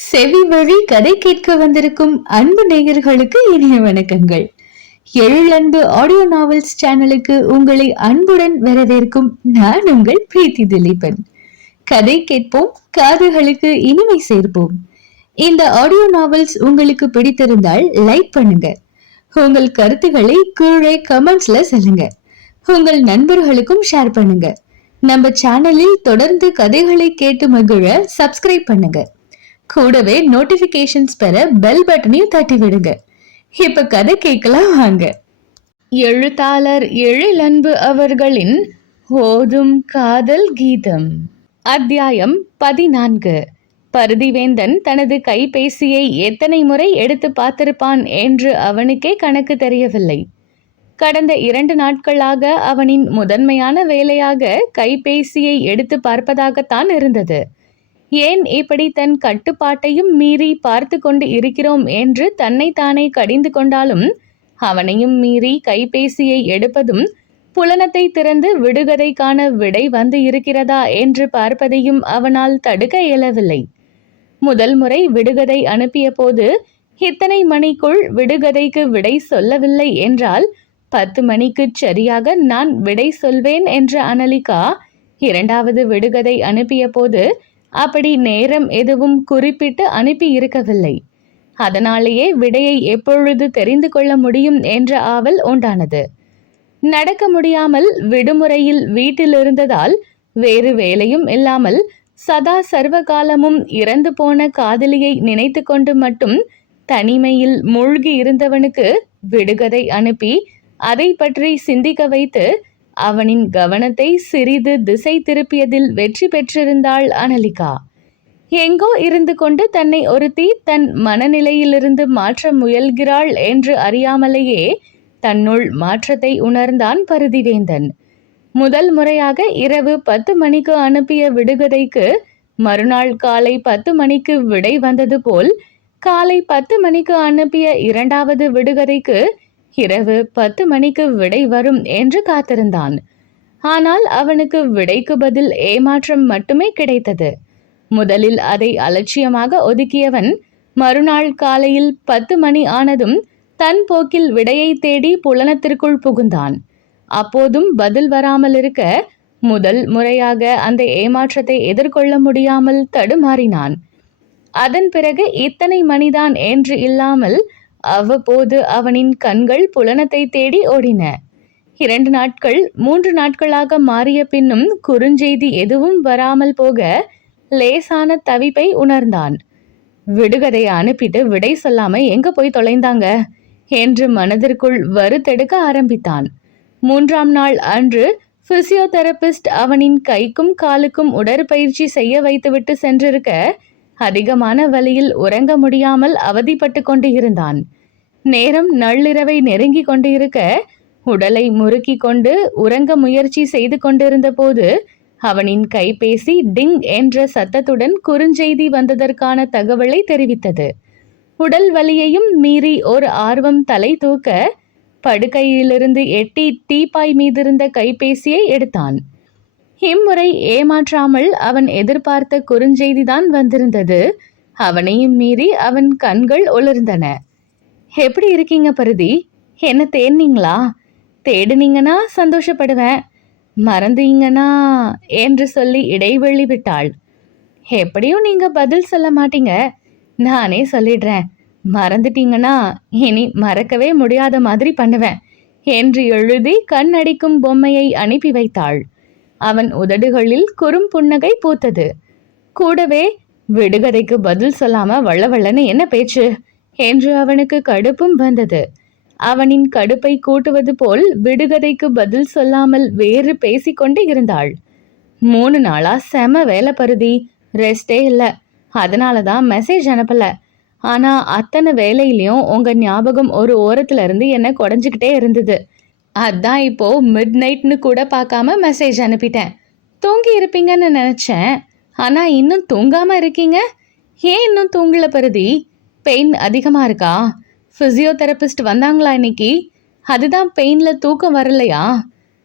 செவி வழி கதை கேட்க வந்திருக்கும் அன்பு நேயர்களுக்கு இனிய வணக்கங்கள். எழிலன்பு ஆடியோ நாவல்ஸ் சேனலுக்கு உங்களை அன்புடன் வரவேற்கும் நான் உங்கள் பிரீத்தி திலீபன். கதை கேட்போம், காதுகளுக்கு இனிமை சேர்ப்போம். இந்த ஆடியோ நாவல்ஸ் உங்களுக்கு பிடித்திருந்தால் லைக் பண்ணுங்க. உங்கள் கருத்துக்களை கீழே கமெண்ட்ஸ்ல சொல்லுங்க. உங்கள் நண்பர்களுக்கும் ஷேர் பண்ணுங்க. நம்ம சேனலில் தொடர்ந்து கதைகளை கேட்டு மகிழ சப்ஸ்கிரைப் பண்ணுங்க. கூடவே நோட்டிபிகேஷன்ஸ் பெற பெல் பட்டனையும் தட்டி விடுங்க. இப்ப கதை கேட்கலாம் வாங்க. எழுத்தாளர் எழிலன்பு அவர்களின் ஓதும் காதல் கீதம். அத்தியாயம் 14. பருதிவேந்தன் தனது கைபேசியை எத்தனை முறை எடுத்து பார்த்திருப்பான் என்று அவனுக்கே கணக்கு தெரியவில்லை. கடந்த 2 நாட்களாக அவனின் முதன்மையான வேலையாக கைபேசியை எடுத்து பார்ப்பதாகத்தான் இருந்தது. ஏன் இப்படி தன் கட்டுப்பாட்டையும் மீறி பார்த்து கொண்டு இருக்கிறோம் என்று தன்னைத்தானே கடிந்து கொண்டாலும் அவனையும் மீறி கைபேசியை எடுப்பதும் புலனத்தை திறந்து விடுகதைக்கான விடை வந்து இருக்கிறதா என்று பார்ப்பதையும் அவனால் தடுக்க இயலவில்லை. முதல் முறை விடுகதை அனுப்பிய போது இத்தனை மணிக்குள் விடுகதைக்கு விடை சொல்லவில்லை என்றால் 10 மணிக்கு சரியாக நான் விடை சொல்வேன் என்ற அனலிகா 2வது விடுகதை அனுப்பிய போது அப்படி நேரம் எதுவும் குறிப்பிட்டு அனுப்பி இருக்கவில்லை. அதனாலேயே விடையை எப்பொழுது தெரிந்து கொள்ள முடியும் என்ற ஆவல் உண்டானது. நடக்க முடியாமல் விடுமுறையில் வீட்டில் இருந்ததால் வேறு வேலையும் இல்லாமல் சதா சர்வகாலமும் இறந்து போன காதலியை நினைத்து கொண்டு மட்டும் தனிமையில் மூழ்கி இருந்தவனுக்கு விடுகதை அனுப்பி அதை பற்றி சிந்திக்க வைத்து அவனின் கவனத்தை சிறிது திசை திருப்பியதில் வெற்றி பெற்றிருந்தாள் அனலிகா. எங்கோ இருந்து கொண்டு தன்னை ஒருத்தி தன் மனநிலையிலிருந்து மாற்ற முயல்கிறாள் என்று அறியாமலேயே தன்னுள் மாற்றத்தை உணர்ந்தான் பருதிவேந்தன். முதல் முறையாக இரவு 10 மணிக்கு அனுப்பிய விடுகதைக்கு மறுநாள் காலை 10 மணிக்கு விடை வந்தது போல் காலை 10 மணிக்கு அனுப்பிய 2வது விடுகதைக்கு இரவு 10 மணிக்கு விடை வரும் என்று காத்திருந்தான். ஆனால் அவனுக்கு விடைக்கு பதில் ஏமாற்றம் மட்டுமே கிடைத்தது. முதலில் அதை அலட்சியமாக ஒதுக்கியவன் மறுநாள் காலையில் 10 மணி ஆனதும் தன் போக்கில் விடையை தேடி புலனத்திற்குள் புகுந்தான். அப்போதும் பதில் வராமல் இருக்க முதல் முறையாக அந்த ஏமாற்றத்தை எதிர்கொள்ள முடியாமல் தடுமாறினான். அதன் பிறகு இத்தனை மணிதான் என்று இல்லாமல் அவ்வப்போது அவனின் கண்கள் புலனத்தை தேடி ஓடின. 2 நாட்கள் 3 நாட்களாக மாறிய பின்னும் குறுஞ்செய்தி எதுவும் வராமல் போக லேசான தவிப்பை உணர்ந்தான். விடுகதையை அனுப்பிட்டு விடை சொல்லாம எங்க போய் தொலைந்தாங்க என்று மனதிற்குள் வருத்தெடுக்க ஆரம்பித்தான். 3ஆம் நாள் அன்று பிசியோதெரபிஸ்ட் அவனின் கைக்கும் காலுக்கும் உடற்பயிற்சி செய்ய வைத்துவிட்டு சென்றிருக்க அதிகமான வலியில் உறங்க முடியாமல் அவதிப்பட்டு கொண்டு இருந்தான். நேரம் நள்ளிரவை நெருங்கி கொண்டு இருக்க உடலை முறுக்கி கொண்டு உறங்க முயற்சி செய்து கொண்டிருந்த போது அவனின் கைபேசி டிங் என்ற சத்தத்துடன் குறுஞ்செய்தி வந்ததற்கான தகவலை தெரிவித்தது. உடல் வலியையும் மீறி ஒரு ஆர்வம் தலை தூக்க படுக்கையிலிருந்து எட்டி டீப்பாய் மீதிருந்த கைபேசியை எடுத்தான். இம்முறை ஏமாற்றாமல் அவன் எதிர்பார்த்த குறுஞ்செய்திதான் வந்திருந்தது. அவனையும் மீறி அவன் கண்கள் ஒளிர்ந்தன. எப்படி இருக்கீங்க பருதி? என்ன தேடினீங்களா? தேடினீங்கன்னா சந்தோஷப்படுவேன், மறந்தீங்கன்னா என்று சொல்லி இடைவெளி விட்டாள். எப்படியும் நீங்க பதில் சொல்ல மாட்டீங்க, நானே சொல்லிடுறேன். மறந்துட்டீங்கன்னா இனி மறக்கவே முடியாத மாதிரி பண்ணுவேன் என்று எழுதி கண்ணடிக்கும் பொம்மையை அனுப்பி வைத்தாள். அவன் உதடுகளில் குறும் புன்னகை பூத்தது. கூடவே விடுகதைக்கு பதில் சொல்லாம வள்ளவள்ளன்னு என்ன பேச்சு என்று அவனுக்கு கடுப்பும் வந்தது. அவனின் கடுப்பை கூட்டுவது போல் விடுகதைக்கு பதில் சொல்லாமல் வேறு பேசிக்கொண்டு இருந்தாள். 3 நாளா செம வேலை பருதி, ரெஸ்டே இல்லை. அதனாலதான் மெசேஜ் அனுப்பல. ஆனா அத்தனை வேலையிலையும் உங்க ஞாபகம் ஒரு ஓரத்துல இருந்து என்ன குறைஞ்சுக்கிட்டே இருந்தது. அதான் இப்போ மிட் நைட்னு கூட பார்க்காம மெசேஜ் அனுப்பிட்டேன். தூங்கி இருப்பீங்கன்னு நினைச்சேன், ஆனா இன்னும் தூங்காம இருக்கீங்க. ஏன் இன்னும் தூங்கல பருதி? பெயின் அதிகமா இருக்கா? பிசியோதெரபிஸ்ட் வந்தாங்களா இன்னைக்கு? அதுதான் பெயின்ல தூக்கம் வரலையா?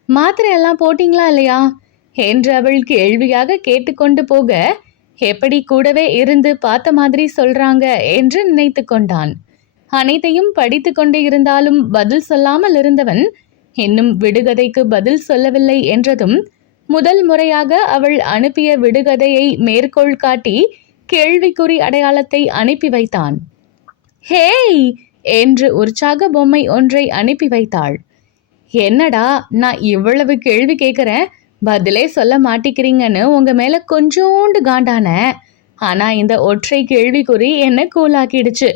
மாத்திரை எல்லாம் போட்டீங்களா இல்லையா என்று அவள் கேள்வியாக கேட்டுக்கொண்டு போக எப்படி கூடவே இருந்து பார்த்த மாதிரி சொல்றாங்க என்று நினைத்து கொண்டான். அனைத்தையும் படித்து கொண்டே இருந்தாலும் பதில் சொல்லாமல் இருந்தவன் இன்னும் விடுகதைக்கு பதில் சொல்லவில்லை என்றதும் முதல் முறையாக அவள் அனுப்பிய விடுகதையை மேற்கோள் காட்டி கேள்விக்குறி அடையாளத்தை அனுப்பி வைத்தான். ஹேய் என்று உற்சாக பொம்மை ஒன்றை அனுப்பி வைத்தாள். என்னடா, நான் இவ்வளவு கேள்வி கேட்குறேன், பதிலே சொல்ல மாட்டிக்கிறீங்கன்னு உங்க மேல கொஞ்சோண்டு காண்டான. ஆனா இந்த ஒற்றை கேள்விக்குறி என்ன கூலாக்கிடுச்சு.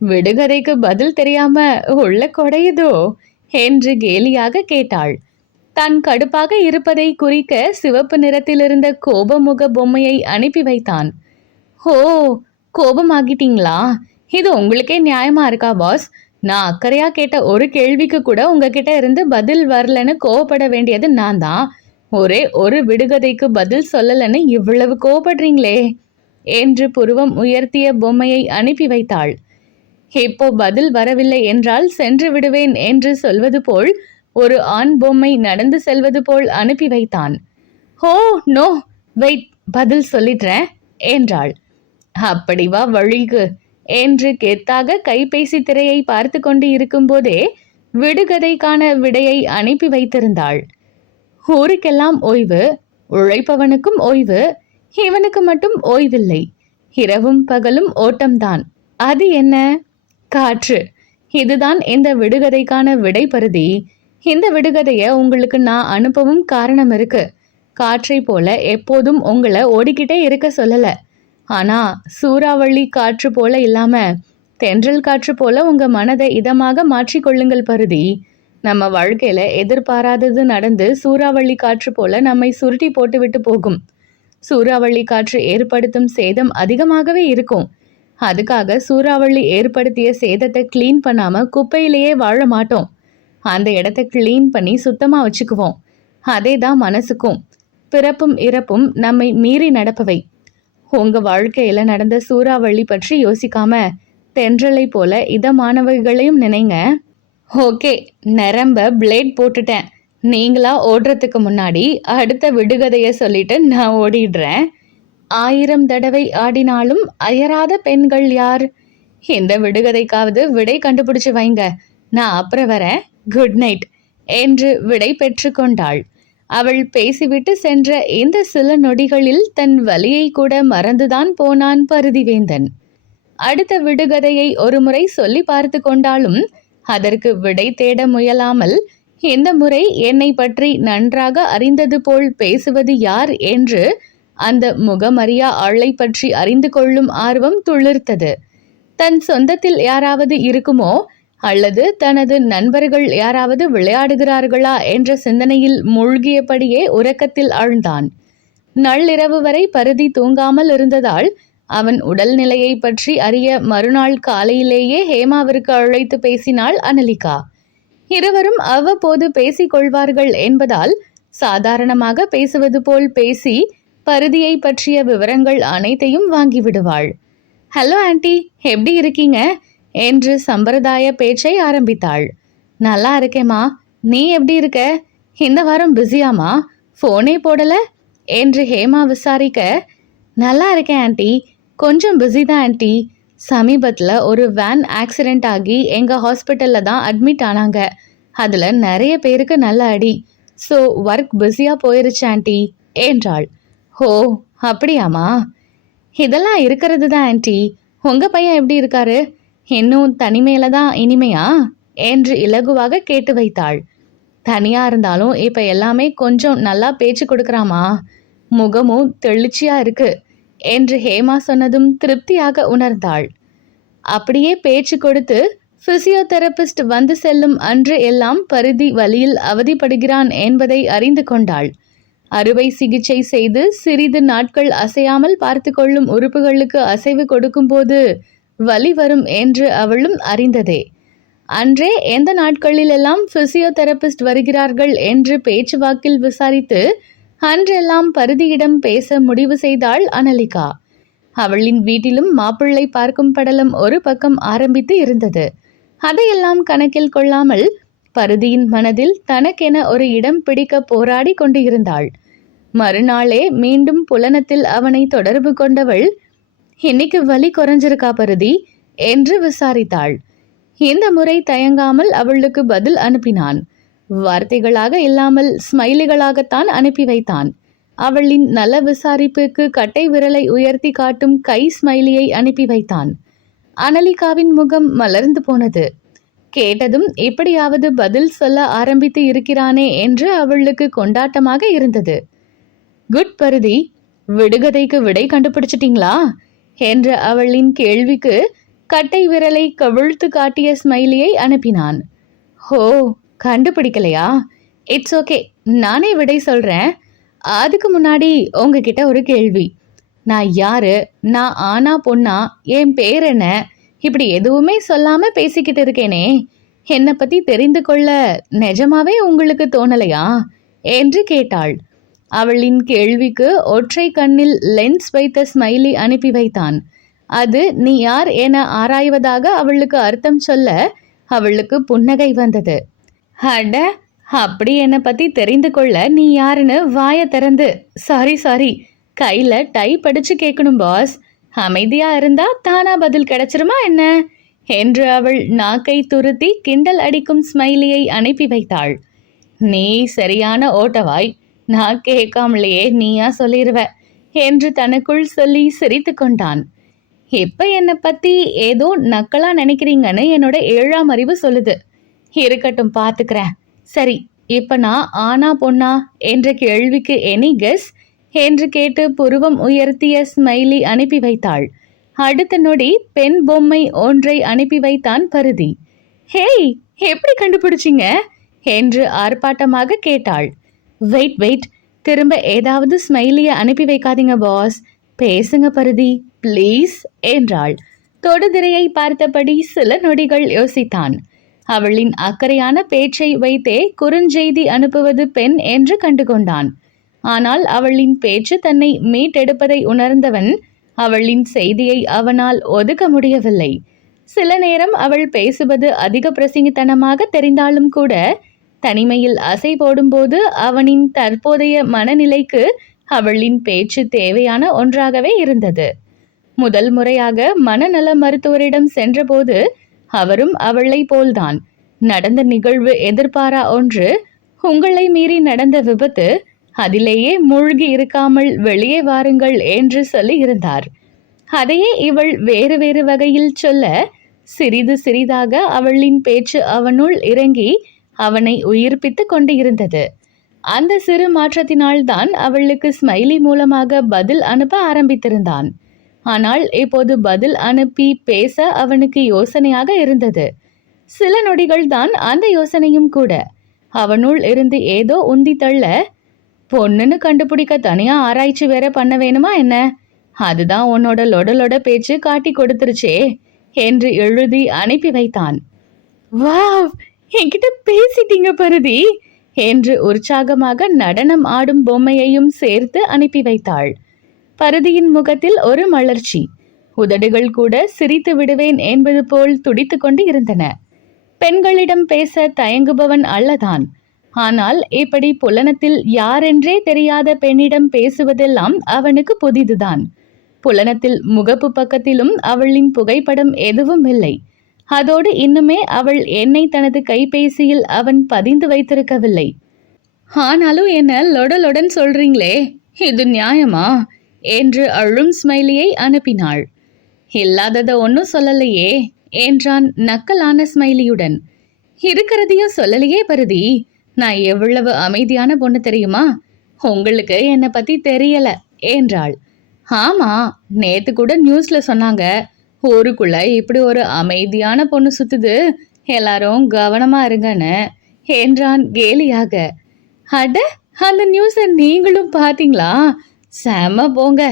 விடுகதைக்கு பதில் தெரியாம உள்ள கொடையுதோ என்று கேலியாக கேட்டாள். தான் கடுப்பாக இருப்பதை குறிக்க சிவப்பு நிறத்தில் இருந்த கோபமுக பொம்மையை அனுப்பி வைத்தான். ஓ, கோபமாகிட்டீங்களா? இது உங்களுக்கே நியாயமா இருக்கா பாஸ்? நான் அக்கறையா கேட்ட ஒரு கேள்விக்கு கூட உங்ககிட்ட இருந்து பதில் வரலன்னு கோவப்பட வேண்டியது நான் தான். ஒரே ஒரு விடுகதைக்கு பதில் சொல்லலன்னு இவ்வளவு கோவப்படுறீங்களே என்று புருவம் உயர்த்திய பொம்மையை அனுப்பி வைத்தாள். இப்போ பதில் வரவில்லை என்றால் சென்று விடுவேன் என்று சொல்வது போல் ஒரு ஆண் பொம்மை நடந்து செல்வது போல் அனுப்பி வைத்தான். ஓ நோ, வெயிட், பதில் சொல்லிடுறேன் என்றாள். அப்படி வா வழிக்கு என்று கெத்தாக கைபேசி திரையை பார்த்து கொண்டு இருக்கும் போதே விடுகதைக்கான விடையை அனுப்பி வைத்திருந்தாள். ஊருக்கெல்லாம் ஓய்வு, உழைப்பவனுக்கும் ஓய்வு, இவனுக்கு மட்டும் ஓய்வில்லை. இரவும் பகலும் ஓட்டம்தான். அது என்ன? காற்று. இதுதான் இந்த விடுகதைக்கான விடை பருதி. இந்த விடுகதைய உங்களுக்கு நான் அனுப்பவும் காரணம் இருக்கு. காற்றை போல எப்போதும் உங்களை ஓடிக்கிட்டே இருக்க சொல்லல. ஆனா சூறாவளி காற்று போல இல்லாம தென்றல் காற்று போல உங்க மனதை இதமாக மாற்றிக்கொள்ளுங்கள் பருதி. நம்ம வாழ்க்கையில எதிர்பாராதது நடந்து சூறாவளி காற்று போல நம்மை சுருட்டி போட்டு விட்டு போகும். சூறாவளி காற்று ஏற்படுத்தும் சேதம் அதிகமாகவே இருக்கும். அதுக்காக சூறாவளி ஏற்படுத்திய சேதத்தை கிளீன் பண்ணாம குப்பையிலேயே வாழ மாட்டோம். அந்த இடத்த கிளீன் பண்ணி சுத்தமா வச்சுக்குவோம். அதே தான் மனசுக்கும். பிறப்பும் இறப்பும் நம்மை மீறி நடப்பவை. உங்க வாழ்க்கையில நடந்த சூறாவளி பற்றி யோசிக்காம தென்றலை போல இதமானவைகளையும் நினைங்க. ஓகே, நிரம்ப பிளேட் போட்டுட்டேன். நீங்களா ஓடுறதுக்கு முன்னாடி அடுத்த விடுகதைய சொல்லிட்டு நான் ஓடிடுறேன். 1000 தடவை ஆடினாலும் அயராத பெண்கள் யார்? இந்த விடுகதைக்காவது விடை கண்டுபிடிச்சு வைங்க. நான் அப்புறம் வரேன். குட் நைட் என்று விடை பெற்று கொண்டாள். அவள் பேசிவிட்டு சென்ற இந்த சில நொடிகளில் தன் வலியை கூட மறந்துதான் போனான் பருதிவேந்தன். அடுத்த விடுகதையை ஒருமுறை சொல்லி பார்த்து கொண்டாலும் அதற்கு விடை தேட முயலாமல் இந்த முறை என்னை பற்றி நன்றாக அறிந்தது போல் பேசுவது யார் என்று அந்த முகமறியா ஆளை பற்றி அறிந்து கொள்ளும் ஆர்வம் துளிர்த்தது. தன் சொந்தத்தில் யாராவது இருக்குமோ அல்லது தனது நண்பர்கள் யாராவது விளையாடுகிறார்களா என்ற சிந்தனையில் மூழ்கியபடியே உறக்கத்தில் ஆழ்ந்தான். நள்ளிரவு வரை பருதி தூங்காமல் இருந்ததால் அவன் உடல்நிலையை பற்றி அறிய மறுநாள் காலையிலேயே ஹேமாவிற்கு அழைத்து பேசினாள் அனலிகா. இருவரும் அவ்வப்போது பேசிக்கொள்வார்கள் என்பதால் சாதாரணமாக பேசுவது போல் பேசி பருதியை பற்றிய விவரங்கள் அனைத்தையும் வாங்கிவிடுவாள். ஹலோ ஆண்டி, எப்படி இருக்கீங்க என்று சம்பிரதாய பேச்சை ஆரம்பித்தாள். நல்லா இருக்கேம்மா, நீ எப்படி இருக்க? இந்த வாரம் பிஸியாமா? ஃபோனே போடல என்று ஹேமா விசாரிக்க, நல்லா இருக்கேன் ஆண்டி, கொஞ்சம் பிஸி தான் ஆண்டி. சமீபத்தில் ஒரு வேன் ஆக்சிடெண்ட் ஆகி எங்கள் ஹாஸ்பிட்டலில் தான் அட்மிட் ஆனாங்க. அதில் நிறைய பேருக்கு நல்ல அடி. ஸோ ஒர்க் பிஸியாக போயிருச்சு ஆண்டி என்றாள். ஓ அப்படியாம்மா? இதெல்லாம் இருக்கிறது தான் ஆண்டி. உங்கள் பையன் எப்படி இருக்காரு? இன்னும் தனிமையில தான் இனிமையா என்று இலகுவாக கேட்டு வைத்தாள். தனியா இருந்தாலும் இப்ப எல்லாமே கொஞ்சம் நல்லா பேச்சு கொடுக்கறாமா, முகமும் தெளிச்சியா இருக்கு என்று ஹேமா சொன்னதும் திருப்தியாக உணர்ந்தாள். அப்படியே பேச்சு கொடுத்து பிசியோதெரபிஸ்ட் வந்து செல்லும் அன்று எல்லாம் பருதி வலியில் அவதிப்படுகிறான் என்பதை அறிந்து கொண்டாள். அறுவை சிகிச்சை செய்து சிறிது நாட்கள் அசையாமல் பார்த்து கொள்ளும் உறுப்புகளுக்கு அசைவு கொடுக்கும் போது வலி வரும் என்று அவளும் அறிந்ததே. அன்றே எந்த நாட்களிலெல்லாம் பிசியோதெரபிஸ்ட் வருகிறார்கள் என்று பேச்சுவாக்கில் விசாரித்து அன்றெல்லாம் பருதியிடம் பேச முடிவு செய்தாள் அனலிகா. அவளின் வீட்டிலும் மாப்பிள்ளை பார்க்கும் படலம் ஒரு பக்கம் ஆரம்பித்து இருந்தது. அதையெல்லாம் கணக்கில் கொள்ளாமல் பருதியின் மனதில் தனக்கென ஒரு இடம் பிடிக்க போராடி கொண்டு இருந்தாள். மறுநாளே மீண்டும் புலனத்தில் அவனை தொடர்பு கொண்டவள், இன்னைக்கு வலி குறைஞ்சிருக்கா பருதி என்று விசாரித்தாள். இந்த முறை தயங்காமல் அவளுக்கு பதில் அனுப்பினான். வார்த்தைகளாக இல்லாமல் ஸ்மைலிகளாகத்தான் அனுப்பி வைத்தான். அவளின் நல விசாரிப்புக்கு கட்டை விரலை உயர்த்தி காட்டும் கை ஸ்மைலியை அனுப்பி வைத்தான். அனலிகாவின் முகம் மலர்ந்து போனது. கேட்டதும் எப்படியாவது பதில் சொல்ல ஆரம்பித்து இருக்கிறானே என்று அவளுக்கு கொண்டாட்டமாக இருந்தது. குட் பருதி, விடுகதைக்கு விடை கண்டுபிடிச்சிட்டீங்களா என்ற அவளின் கேள்விக்கு கட்டை விரலை கவிழ்த்து காட்டிய ஸ்மைலியை அனுப்பினான். ஹோ, கண்டுபிடிக்கலையா? இட்ஸ் ஓகே, நானே விடை சொல்றேன். அதுக்கு முன்னாடி உங்ககிட்ட ஒரு கேள்வி. நான் யாரு, நான் ஆனா பொண்ணா, என் பேர் என்ன, இப்படி எதுவுமே சொல்லாம பேசிக்கிட்டு இருக்கேனே, என்னை பத்தி தெரிந்து கொள்ள நிஜமாவே உங்களுக்கு தோணலையா என்று கேட்டாள். அவளின் கேள்விக்கு ஒற்றை கண்ணில் லென்ஸ் வைத்த ஸ்மைலி அனுப்பி வைத்தான். அது நீ யார் என ஆராய்வதாக அவளுக்கு அர்த்தம் சொல்ல அவளுக்கு புன்னகை வந்தது. அட, அப்படி என்னை பத்தி தெரிந்து கொள்ள நீ யாருன்னு வாய திறந்து, சாரி கையில டைப் அடிச்சு கேட்கணும் பாஸ், அமைதியா இருந்தா தானா பதில் கிடைச்சிருமா என்ன என்று அவள் நாக்கை துருத்தி கிண்டல் அடிக்கும் ஸ்மைலியை அனுப்பி வைத்தாள். நீ சரியான ஓட்டவாய், நான் கேட்காமலேயே நீயா சொல்லிடுவ என்று தனக்குள் சொல்லி சிரித்து கொண்டான். இப்ப என்னை பத்தி ஏதோ நக்கலா நினைக்கிறீங்கன்னு என்னோட 7ஆம் அறிவு சொல்லுது. இருக்கட்டும், பாத்துக்கிறேன். சரி, இப்ப நான் ஆனா பொண்ணா என்ற கேள்விக்கு எனி கெஸ் என்று கேட்டு புருவம் உயர்த்திய ஸ்மைலி அனுப்பி வைத்தாள். அடுத்த நொடி பெண் பொம்மை ஒன்றை அனுப்பி வைத்தான் பருதி. ஹேய், எப்படி கண்டுபிடிச்சிங்க என்று ஆர்ப்பாட்டமாக கேட்டாள். வெயிட், திரும்ப ஏதாவது ஸ்மைலியை அனுப்பி வைக்காதீங்க பாஸ், பேசுங்க பருதி ப்ளீஸ் என்றாள். தொடுதிரையை பார்த்தபடி சில நொடிகள் யோசித்தான். அவளின் அக்கறையான பேச்சை வைத்தே குறுஞ்செய்தி அனுப்புவது பெண் என்று கண்டுகொண்டான். ஆனால் அவளின் பேச்சு தன்னை மீட்டெடுப்பதை உணர்ந்தவன் அவளின் செய்தியை அவனால் ஒதுக்க முடியவில்லை. சில நேரம் அவள் பேசுவது அதிக பிரசங்கித்தனமாக தெரிந்தாலும் கூட தனிமையில் அசை போடும்போது அவனின் தற்போதைய மனநிலைக்கு அவளின் பேச்சு தேவையான ஒன்றாகவே இருந்தது. முதல் முறையாக மனநல மருத்துவரிடம் சென்றபோது அவரும் அவளை போல்தான். நடந்த நிகழ்வு எதிர்பாரா ஒன்று, உங்களை மீறி நடந்த விபத்து, அதிலேயே மூழ்கி இருக்காமல் வெளியே வாருங்கள் என்று சொல்லி இருந்தார். அதையே இவள் வேறு வேறு வகையில் சொல்ல சிறிது சிறிதாக அவளின் பேச்சு அவனுள் இறங்கி அவனை உயிர்ப்பித்து கொண்டு இருந்தது. அந்த சிறு மாற்றத்தினால்தான் அவளுக்கு ஸ்மைலி மூலமாக பதில் அனுப்ப ஆரம்பித்திருந்தான். ஆனால் இப்போது பதில் அனுப்பி பேச அவனுக்கு யோசனையாக இருந்தது. சில நொடிகள் தான் அந்த யோசனையும் கூட. அவனுள் இருந்து ஏதோ உந்தி தள்ள, பொண்ணுன்னு கண்டுபிடிக்க தனியா ஆராய்ச்சி வேற பண்ண வேணுமா என்ன, அதுதான் உன்னோட லொட பேச்சு காட்டி கொடுத்துருச்சே என்று எழுதி அனுப்பி வைத்தான். வாவ், என்கிட்ட பேசிட்டீங்க பருதி என்று உற்சாகமாக நடனம் ஆடும் பொம்மையையும் சேர்த்து அனுப்பி வைத்தாள். பருதியின் முகத்தில் ஒரு மலர்ச்சி, உதடுகள் கூட சிரித்து விடுவேன் என்பது போல் துடித்து கொண்டு இருந்தன. பெண்களிடம் பேச தயங்குபவன் அல்லதான். ஆனால் இப்படி புலனத்தில் யாரென்றே தெரியாத பெண்ணிடம் பேசுவதெல்லாம் அவனுக்கு புதிதுதான். புலனத்தில் முகப்பு பக்கத்திலும் அவளின் புகைப்படம் எதுவும் இல்லை. அதோடு இன்னுமே அவள் என்னை தனது கைபேசியில் அவன் பதிந்து வைத்திருக்கவில்லை. ஆனாலும் என்ன லொடலொடன் சொல்றீங்களே, இது நியாயமா என்று அழும் ஸ்மைலியை அனுப்பினாள். இல்லாதத ஒன்னும் சொல்லலையே என்றான் நக்கலான ஸ்மைலியுடன். இருக்கிறதையும் சொல்லலையே பருதி, நான் எவ்வளவு அமைதியான பொண்ணு தெரியுமா, உங்களுக்கு என்னை பத்தி தெரியல என்றாள். ஆமா, நேத்து கூட நியூஸ்ல சொன்னாங்க, ஊருக்குள்ள இப்படி ஒரு அமைதியான பொண்ணு சுத்துது, எல்லாரும் கவனமா இருங்கன்னு என்றான் கேலியாக. அட, அந்த நியூஸை நீங்களும் பார்த்தீங்களா? செம போங்க.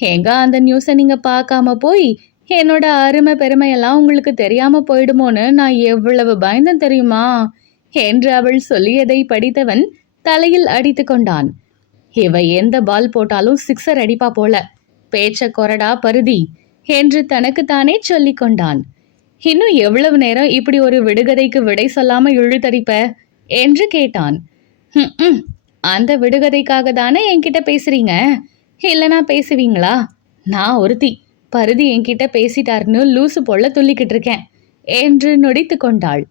எங்க அந்த நியூஸை நீங்க பார்க்காம போய் என்னோட அருமை பெருமையெல்லாம் உங்களுக்கு தெரியாம போயிடுமோன்னு நான் எவ்வளவு பயந்தேன் தெரியுமா என்று அவள் சொல்லியதை படித்தவன் தலையில் அடித்து கொண்டான். இவ எந்த பால் போட்டாலும் 6 அடிப்பா போல, பேச்ச கொரடா பருதி என்று தனக்குத்தானே சொல்லி கொண்டான். இன்னும் எவ்வளவு நேரம் இப்படி ஒரு விடுகதைக்கு விடை சொல்லாம இழுத்தடிப்ப என்று கேட்டான். அந்த விடுகதைக்காக தானே என்கிட்ட பேசுறீங்க? இல்லைனா பேசுவீங்களா? நான் ஒருத்தி பருதி என்கிட்ட பேசிட்டாருன்னு லூசு போல துள்ளிக்கிட்டு இருக்கேன் என்று நொடித்து கொண்டாள்.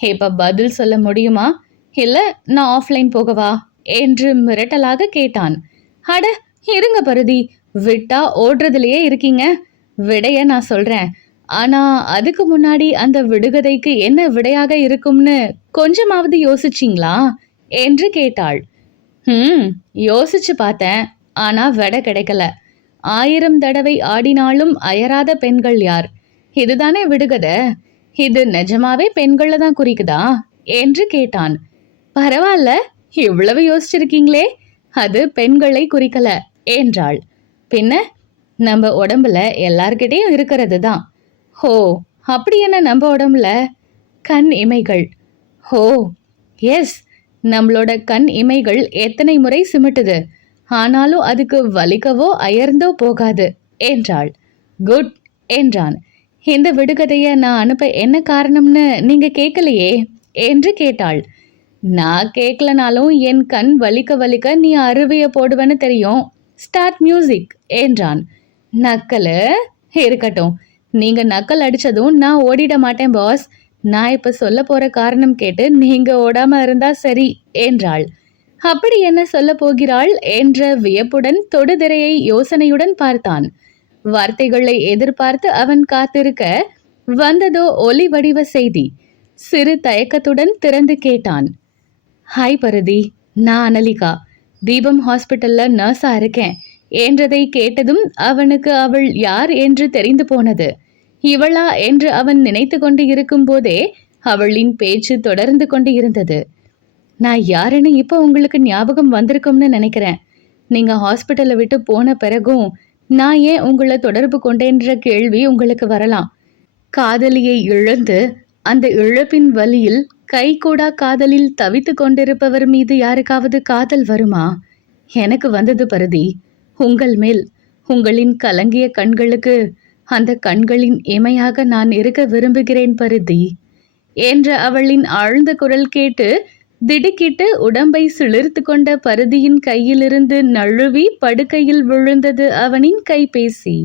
இப்ப பதில் சொல்ல முடியுமா? இல்ல நான் ஆஃப்லைன் போகவா என்று மிரட்டலாக கேட்டான். அட இருங்க பருதி, விட்டா ஓடுறதுலயே இருக்கீங்க. விடைய நான் சொல்றேன். ஆனா அதுக்கு முன்னாடி அந்த விடுகதைக்கு என்ன விடையாக இருக்கும்னு கொஞ்சமாவது யோசிச்சிங்களா என்று கேட்டாள். யோசிச்சு பார்த்தேன். ஆனா விடை கிடைக்கல. 1000 தடவை ஆடினாலும் அயராத பெண்கள் யார்? இதுதானே விடுகதை. இது நிஜமாவே பெண்களை தான் குறிக்குதா என்று கேட்டான். பரவாயில்ல, இவ்வளவு யோசிச்சிருக்கீங்களே. அது பெண்களை குறிக்கல என்றாள். பின்ன நம்ம உடம்புல எல்லார்கிட்டையும் இருக்கிறது தான். ஹோ, அப்படி என்ன நம்ம உடம்புல? கண் இமைகள். ஹோ எஸ், நம்மளோட கண் இமைகள் எத்தனை முறை சிமிட்டுது, ஆனாலும் அதுக்கு வலிக்கவோ அயர்ந்தோ போகாது என்றாள். குட் என்றான். இந்த விடுகதைய நான் அனுப்ப என்ன காரணம்னு நீங்க கேட்கலையே என்று கேட்டாள். நான் கேட்கலனாலும் என் கண் வலிக்க வலிக்க நீ அருவிய போடுவேன்னு தெரியும். ஸ்டார்ட் மியூசிக் என்றான். நக்கலு இருக்கட்டும். நீங்க நக்கல் அடிச்சதும் நான் ஓடிட மாட்டேன் பாஸ். நான் இப்ப சொல்ல போற காரணம் கேட்டு நீங்க ஓடாம இருந்தா சரி என்றாள். அப்படி என்ன சொல்ல போகிறாள் என்ற வியப்புடன் தொடுதிரையை யோசனையுடன் பார்த்தான். வார்த்தைகளை எதிர்பார்த்து அவன் காத்திருக்க வந்ததோ ஒலி வடிவ செய்தி. சிறு தயக்கத்துடன் திறந்து கேட்டான். ஹாய் பருதி, நான் அனலிகா. தீபம் ஹாஸ்பிட்டல்ல நர்ஸா இருக்கேன் என்றதை கேட்டதும் அவனுக்கு அவள் யார் என்று தெரிந்து போனது. இவளா என்று அவன் நினைத்து கொண்டு இருக்கும் போதே அவளின் பேச்சு தொடர்ந்து கொண்டு இருந்தது. நான் யாருன்னு இப்போ உங்களுக்கு ஞாபகம் வந்திருக்கும்னு நினைக்கிறேன். நீங்க ஹாஸ்பிட்டலை விட்டு போன பிறகும் நான் ஏன் உங்களை தொடர்பு கொண்டேன்ற கேள்வி உங்களுக்கு வரலாம். காதலியை இழந்து அந்த இழப்பின் வலியில் கைகூடா காதலில் தவித்து கொண்டிருப்பவர் மீது யாருக்காவது காதல் வருமா? எனக்கு வந்தது பருதி. உங்கள் மேல். உங்களின் கலங்கிய கண்களுக்கு அந்த கண்களின் இமையாக நான் இருக்க விரும்புகிறேன் பருதி என்ற அவளின் ஆழ்ந்த குரல் கேட்டு திடுக்கிட்டு உடம்பை சிலிர்த்து கொண்ட பருதியின் கையிலிருந்து நழுவி படுக்கையில் விழுந்தது அவனின் கைபேசி.